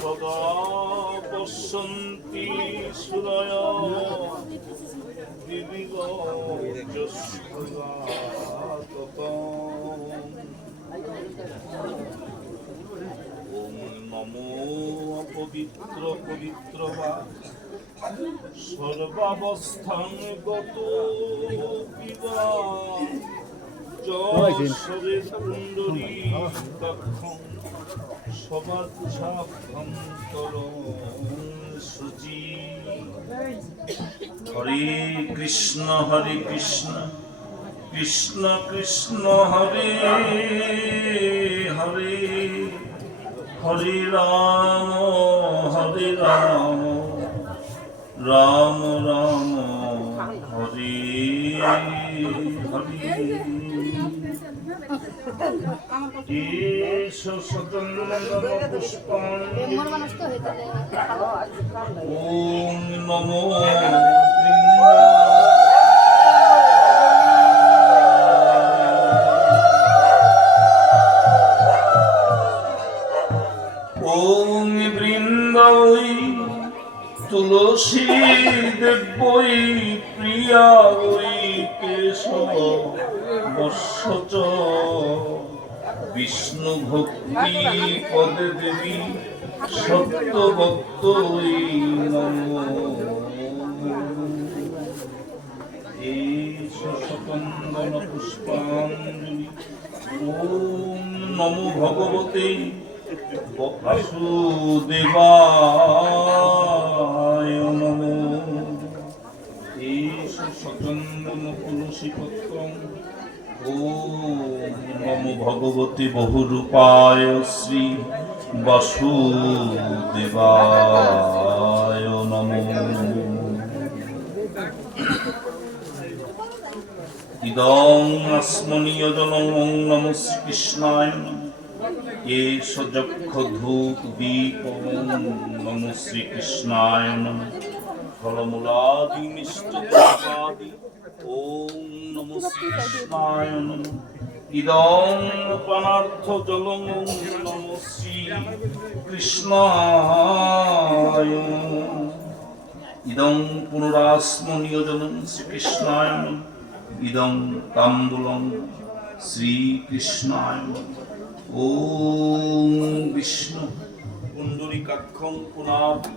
সদা পশ্যন্তি সুরয় দিবিগ ওম নমো অপবিত্র পবিত্র বা সর্বাবস্থান গত পিবা জশরে কুণ্ডলী দক্ষং সবাচ্ছাভ্যন্তর সুচি। হরে কৃষ্ণ কৃষ্ণ কৃষ্ণ হরে হরে, হরে রাম রাম রাম হরে হরে। ওম নমো ওম বৃন্দাবৈ তুলসী দেবৈ প্রিয়া ওই কেশব বর্ষচ বিষ্ণু ভক্তি পদে দেবী সত্যভক্তৈ নমো। শতন্দন পুষ্পাঞ্জলি। ওম নমো ভগবতে বাসুদেবায় নমো। সচন্দন তুলসী পত্রং। ওম নমো ভগবতে বহুরূপায় শ্রী বাসুদেবায় নমো। ইদং আসমনীয় জলং নমো শ্রীকৃষ্ণায় নমঃ। এষ যক্ষ ধূপ দীপ নমো শ্রীকৃষ্ণায় নমঃ। ফলমূলাদি মিষ্টদাদি ওম নমো শ্রীকৃষ্ণায় নমঃ। ইদং পানার্থ জলং নমো শ্রীকৃষ্ণায় নমঃ। ইদং পুনরাসমনীয় জলং শ্রীকৃষ্ণায় নমঃ। ইদং তাম্বূলং শ্রীকৃষ্ণায় নমঃ। ওম বিষ্ণু পুণ্ডরীকাক্ষং পুনাতি